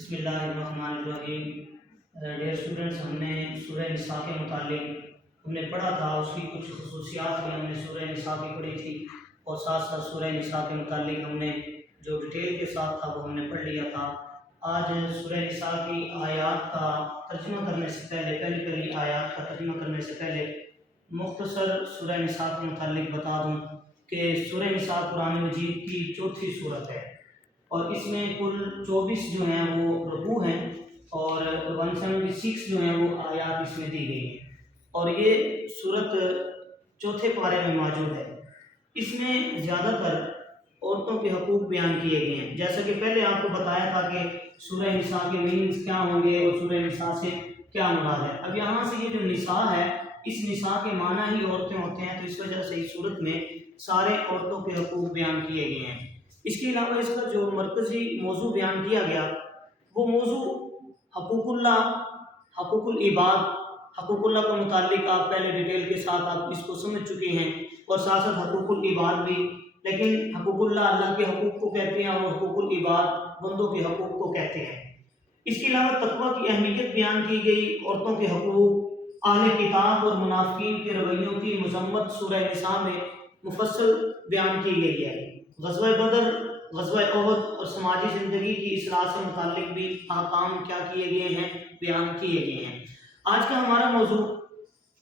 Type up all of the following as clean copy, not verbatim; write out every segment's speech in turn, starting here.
بسم اللہ الرحمن الرحیم۔ ڈیئر اسٹوڈنٹس، ہم نے سورہ نساء کے متعلق ہم نے پڑھا تھا، اس کی کچھ خصوصیات بھی ہم نے سورہ نساء کی پڑھی تھی، اور ساتھ ساتھ سورہ نساء کے متعلق ہم نے جو ڈیٹیل کے ساتھ تھا وہ ہم نے پڑھ لیا تھا۔ آج سورہ نساء کی آیات کا ترجمہ کرنے سے پہلے پہلی آیات کا ترجمہ کرنے سے پہلے مختصر سورہ نساء کے متعلق بتا دوں کہ سورہ نساء قرآن مجید کی چوتھی صورت ہے، اور اس میں کل 24 جو ہیں وہ رکوع ہیں اور 176 جو ہیں وہ آیات اس میں دی گئی ہیں، اور یہ صورت چوتھے پارے میں موجود ہے۔ اس میں زیادہ تر عورتوں کے حقوق بیان کیے گئے ہیں، جیسا کہ پہلے آپ کو بتایا تھا کہ سورہ نساء کے میننگز کیا ہوں گے اور سورہ نساء سے کیا مراد ہے۔ اب یہاں سے یہ جو نساء ہے، اس نساء کے معنی ہی عورتیں ہوتے ہیں، تو اس وجہ سے اس صورت میں سارے عورتوں کے حقوق بیان کیے گئے ہیں۔ اس کے علاوہ اس کا جو مرکزی موضوع بیان کیا گیا وہ موضوع حقوق اللہ، حقوق العباد۔ حقوق اللہ کے متعلق آپ پہلے ڈیٹیل کے ساتھ آپ اس کو سمجھ چکے ہیں، اور ساتھ ساتھ حقوق العباد بھی، لیکن حقوق اللہ اللہ کے حقوق کو کہتے ہیں اور حقوق العباد بندوں کے حقوق کو کہتے ہیں۔ اس کے علاوہ تقویٰ کی اہمیت بیان کی گئی، عورتوں کے حقوق، اہل کتاب اور منافقین کے رویوں کی مذمت سورہ نساء میں مفصل بیان کی گئی ہے۔ غزوہ بدر، غزوہ احد اور سماجی زندگی کی اصلاح سے متعلق بھی احکام کیا کیے گئے ہیں، بیان کیے گئے ہیں۔ آج کا ہمارا موضوع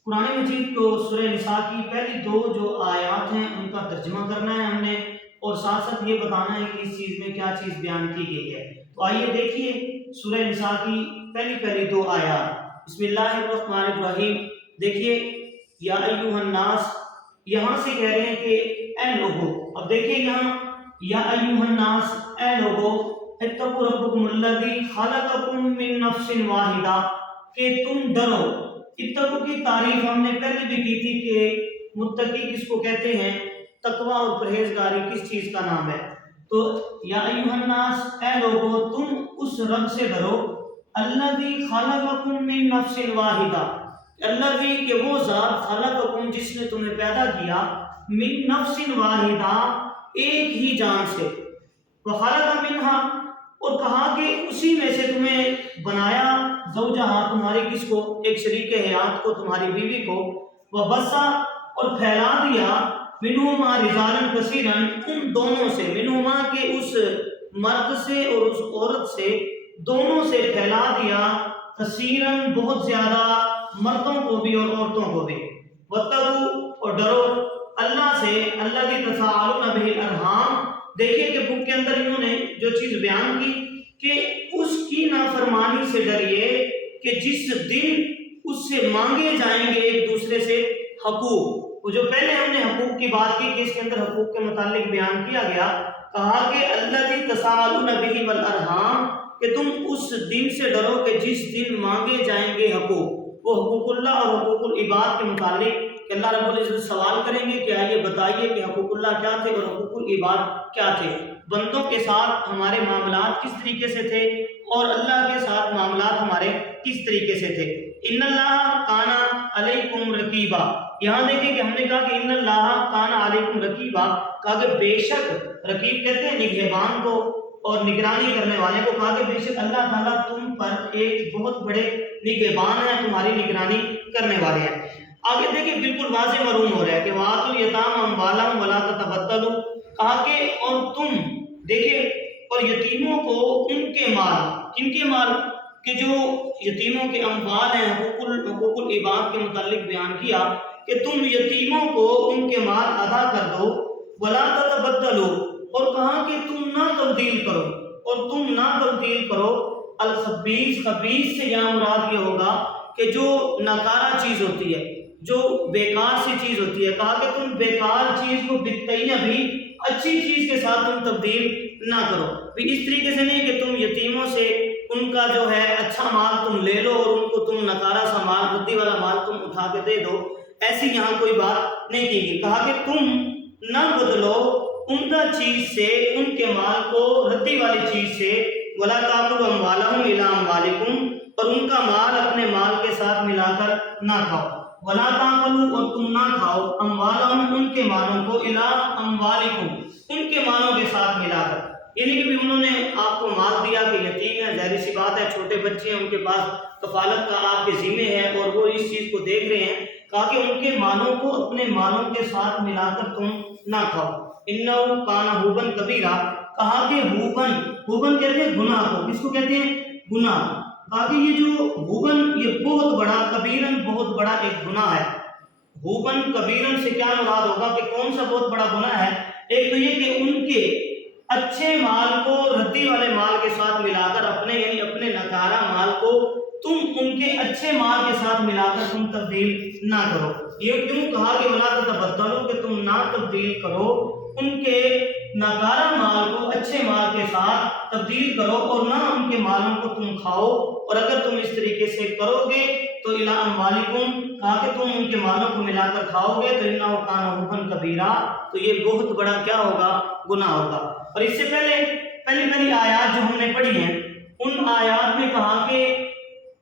قرآن مجید کو سورہ نساء کی پہلی 2 جو آیات ہیں ان کا ترجمہ کرنا ہے ہم نے، اور ساتھ ساتھ یہ بتانا ہے کہ اس چیز میں کیا چیز بیان کی گئی ہے۔ تو آئیے دیکھیے سورہ نساء کی پہلی 2 آیات۔ بسم اللہ الرحمن الرحیم۔ دیکھیے، یا ایھا الناس، یہاں سے کہہ رہے ہیں کہ اے لوگو۔ اب دیکھیے یہاں یا ایھا الناس، اے لوگو، اتقوا ربکم الذی خلقکم من نفس واحدہ، کہ تم ڈرو۔ اتقوا کی تعریف ہم نے پہلے بھی کی تھی کہ متقی کس کو کہتے ہیں، تقوی اور پرہیزگاری کس چیز کا نام ہے۔ تو یا ایھا الناس، اے لوگو، تم اس رب سے ڈرو، الذی خلقکم من نفس واحدہ، الذی کہ وہ ذات، خلقکم جس نے تمہیں پیدا کیا، من نفس واحدہ ایک ہی جان سے، وخلق منہا اور کہا کہ اسی میں سے تمہیں بنایا، زوجہا تمہاری کس کو، ایک شریک حیات کو، تمہاری بیوی کو، وبثا اور پھیلا دیا، منہما رجالا کثیرا ان دونوں سے، منہما کے اس مرد سے اور اس عورت سے، دونوں سے پھیلا دیا، کثیرا بہت زیادہ، مردوں کو بھی اور عورتوں کو بھی، واتقوا اور ڈرو اللہ سے، اللہ کی تساءلون بہ الارحام۔ دیکھیے کہ بک کے اندر انہوں نے جو چیز بیان کی کہ اس کی نافرمانی سے ڈریے کہ جس دن اس سے مانگے جائیں گے ایک دوسرے سے حقوق۔ وہ جو پہلے ہم نے حقوق کی بات کی کہ اس کے اندر حقوق کے متعلق بیان کیا گیا، کہا کہ الذی تساءلون بہ والارحام، کہ تم اس دن سے ڈرو کہ جس دن مانگے جائیں گے حقوق، وہ حقوق اللہ اور حقوق العباد کے متعلق، کہ اللہ رب العزت سوال کریں گے کہ آئیے بتائیے کہ حقوق اللہ کیا تھے اور حقوق العباد کیا تھے، بندوں کے ساتھ ہمارے معاملات کس طریقے سے تھے اور اللہ کے ساتھ معاملات ہمارے کس طریقے سے تھے۔ ان اللہ کان علیکم رقیبا، یہاں دیکھیں کہ ہم نے کہا کہ ان اللہ کان علیکم رقیبا، کہا کہ بے شک، رقیب کہتے ہیں نگہبان کو اور نگرانی کرنے والے کو، کہا کہ بے شک اللہ تعالیٰ تم پر ایک بہت بڑے نگہبان ہیں، تمہاری نگرانی کرنے والے ہیں۔ آگے دیکھیں بالکل واضح معلوم ہو رہا ہے کہ وَآتُوا الْيَتَامَى أَمْوَالَهُمْ وَلَا تَتَبَدَّلُوا، کہا کہ اور تم دیکھیں اور یتیموں کو ان کے مال، کن کے مال، کہ جو یتیموں کے اموال ہیں، حقوق العباد کے متعلق بیان کیا کہ تم یتیموں کو ان کے مال ادا کر دو، وَلَا تَتَبَدَّلُوا اور کہا کہ تم نہ تبدیل کرو، اور تم نہ تبدیل کرو، الخبیث، خبیث سے یہاں مراد یہ ہوگا کہ جو ناکارہ چیز ہوتی ہے، جو بیکار سی چیز ہوتی ہے، کہا کہ تم بیکار چیز کو بالتئین بھی اچھی چیز کے ساتھ تم تبدیل نہ کرو۔ بھی اس طریقے سے نہیں کہ تم یتیموں سے ان کا جو ہے اچھا مال تم لے لو اور ان کو تم ناکارہ سا مال، ردی والا مال تم اٹھا کے دے دو، ایسی یہاں کوئی بات نہیں کی گئی۔ کہا کہ تم نہ بدلو عمدہ چیز سے ان کے مال کو ردی والی چیز سے، وَلَا تَأْكُلُوا أَمْوَالَهُمْ إِلَىٰ أَمْوَالِكُمْ اور ان کا مال اپنے مال کے ساتھ ملا کر نہ کھاؤ، وَلَا تَأْكُلُوا اور تم نہ کھاؤ، أَمْوَالَهُمْ ان کے مالوں کو، إِلَىٰ أَمْوَالِكُمْ ان کے مالوں کے ساتھ ملا کر، یہ نہیں کہ انہوں نے آپ کو مال دیا کہ یتیم ہے، ظاہر سی بات ہے چھوٹے بچے ہیں، ان کے پاس کفالت کا آپ کے ذمے ہے اور وہ اس چیز کو دیکھ رہے ہیں، کہا کہ ان کے مالوں کو اپنے مالوں کے ساتھ ملا کر تم نہ کھاؤ، انہو کان حوبن کبیرہ، کہا کہ ہوبن کہتے ہیں گناہ کو، کس کو کہتے ہیں؟ گناہ۔ کہا کہ یہ جو ہوبن یہ بہت بڑا، کبیرن بہت بڑا ایک گناہ ہے۔ ہوبن کبیرن سے کیا مراد ہوگا کہ کون سا بہت بڑا گناہ ہے؟ ایک تو یہ کہ ان کے اچھے مال کو ردی والے مال کے ساتھ ملا کر اپنے یعنی اپنے نکارہ مال کو تم ان کے اچھے مال کے ساتھ ملا کر تم تبدیل نہ کرو۔ یہ کیوں کہا کہ ولا تتبدلوا کہ تم نہ تبدیل کرو ان کے ناکارہ مال کو اچھے مال کے ساتھ تبدیل کرو اور نہ ان کے مالوں کو تم کھاؤ، اور اگر تم اس طریقے سے کرو گے تو الی اموالکم، کہا کہ تم ان کے مالوں کو ملا کر کھاؤ گے تو انہ کان حوبا کبیرہ، تو یہ بہت بڑا کیا ہوگا؟ گناہ ہوگا۔ اور اس سے پہلی آیات جو ہم نے پڑھی ہیں ان آیات میں کہا کہ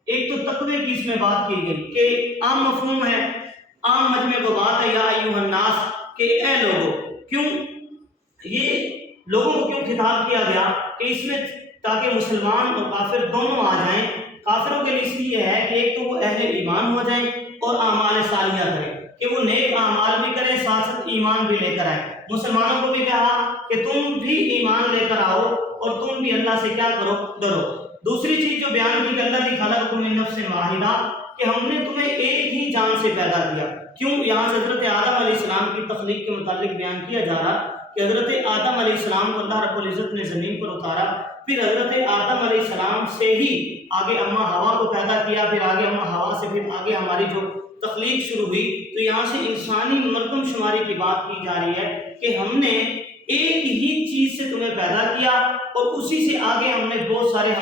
ایک تو تقوی کی اس میں بات کی گئی کہ عام مفہوم ہے، عام مجمع کو بات ہے، یا ایھا الناس کہ اے لوگوں، کیوں یہ لوگوں کو کیوں خطاب کیا گیا کہ اس میں تاکہ مسلمان اور کافر دونوں آ جائیں۔ کافروں کے لیے اس لیے ہے کہ ایک تو وہ اہل ایمان ہو جائیں اور اعمال صالحہ کریں، کہ وہ نیک اعمال بھی کریں ساتھ ساتھ ایمان بھی لے کر آئیں۔ مسلمانوں کو بھی کہا کہ تم بھی ایمان لے کر آؤ اور تم بھی اللہ سے کیا کرو؟ ڈرو۔ دوسری چیز جو بیان کی کہ اللہ کی خلقکم من نفس واحدہ، کہ ہم نے تمہیں ایک ہی جان سے پیدا کیا۔ کیوں یہاں سے حضرت آدم علیہ السلام کی تخلیق کے متعلق بیان کیا جا رہا کہ حضرت آدم علیہ السلام کو اللہ رب العزت نے زمین پر اتارا، پھر حضرت آدم علیہ السلام سے ہی آگے اماں ہوا کو پیدا کیا، پھر آگے اماں ہوا سے پھر آگے ہماری جو تخلیق شروع ہوئی۔ تو یہاں سے انسانی مردم شماری کی بات کی جا رہی ہے کہ ہم نے ایک ہی چیز سے تمہیں پیدا کیا اور اسی سے آگے ہم نے بہت سارے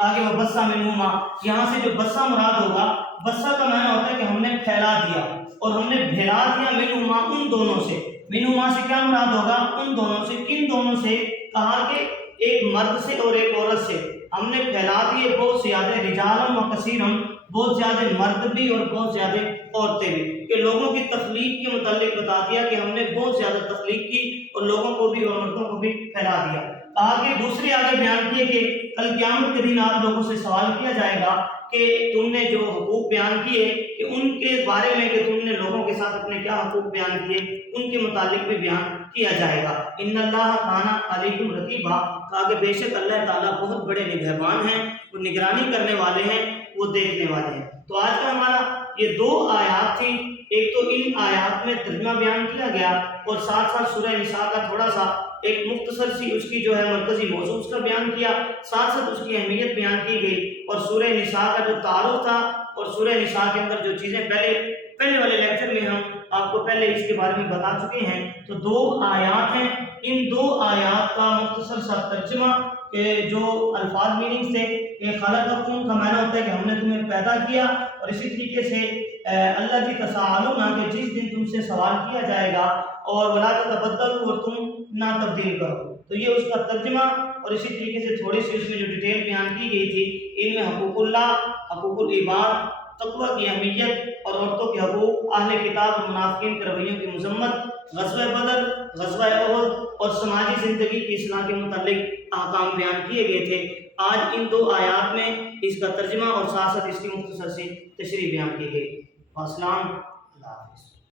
آگے وہ بسا منہما، یہاں سے جو بسا مراد ہوگا، بسا کا معنی ہوتا ہے کہ ہم نے پھیلا دیا اور ہم نے پھیلا دیا منہما ان دونوں سے۔ منہما سے کیا مراد ہوگا؟ ان دونوں سے۔ کن دونوں سے؟ کہا کہ ایک مرد سے اور ایک عورت سے ہم نے پھیلا دیے بہت زیادہ، رجالم و کثیرم، بہت زیادہ مرد بھی اور بہت زیادہ عورتیں بھی، کہ لوگوں کی تخلیق کے متعلق بتا دیا کہ ہم نے بہت زیادہ تخلیق کی اور لوگوں کو بھی اور مردوں کو بھی پھیلا دیا۔ آگے دوسرے آگے بیان کیے کہ کل قیامت کے دن آپ لوگوں سے سوال کیا جائے گا کہ تم نے جو حقوق بیان کیے کہ ان کے بارے میں کہ تم نے لوگوں کے ساتھ اپنے کیا حقوق بیان کیے ان کے متعلق بھی بیان کیا جائے گا۔ ان اللہ کان علیکم رقیبا، کہا کہ بے شک اللہ تعالیٰ بہت بڑے نگہبان ہیں، وہ نگرانی کرنے والے ہیں، وہ دیکھنے والے ہیں۔ تو آج کا ہمارا یہ دو آیات تھی، ایک تو ان آیات میں ترجمہ بیان کیا گیا اور ساتھ ساتھ سورہ نساء کا تھوڑا سا ایک مختصر سی اس کی جو ہے مرکزی موضوع اس کا بیان کیا، ساتھ ساتھ اس کی اہمیت بیان کی گئی، اور سورہ نساء کا جو تعارف تھا اور سورہ نساء کے اندر جو چیزیں پہلے والے لیکچر میں ہم آپ کو پہلے اس کے بارے میں بتا چکے ہیں۔ تو دو آیات ہیں، ان دو آیات کا مختصر سا ترجمہ کہ جو الفاظ میننگ سے کہ خلقکم کا معنی ہوتا ہے کہ ہم نے تمہیں پیدا کیا، اور اسی طریقے سے اللہ کی تساءلون کہ جس دن تم سے سوال کیا جائے گا، اور ولا تتبدلوا اور تم نہ تبدیل کرو۔ تو یہ اس کا ترجمہ، اور اسی طریقے سے تھوڑی سی اس میں جو ڈیٹیل بیان کی گئی تھی ان میں حقوق اللہ، حقوق العباد، تقوی کی اہمیت اور عورتوں کے حقوق، اہل کتاب اور منافقین کے رویوں کی مذمت، غزوہ بدر، غزوہ احد اور سماجی زندگی کی اصلاح کے متعلق احکام بیان کیے گئے تھے۔ آج ان دو آیات میں اس کا ترجمہ اور ساتھ ساتھ اس کی مختصر سی تشریح بیان کی گئی۔ السلام